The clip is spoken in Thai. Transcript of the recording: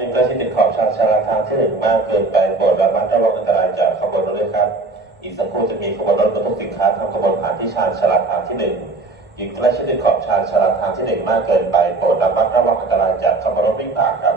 ยิงกระชิ้หนึ่งขอบชานชาลาทางที่หนึ่งมากเกินไปโปรดระมัดระวังอันตรายจากขบวนรถด้วยครับ อีกสักครู่จะมีขบวนรถบรรทุกสินค้าทำขบวนผ่านที่ชานชาลาทางที่หนึ่งยิงกระชิ้หนึ่งขอบชานชาลาทางที่หนึ่งมากเกินไปโปรดระมัดระวังอันตรายจากขบวนรถวิ่งผ่านครับ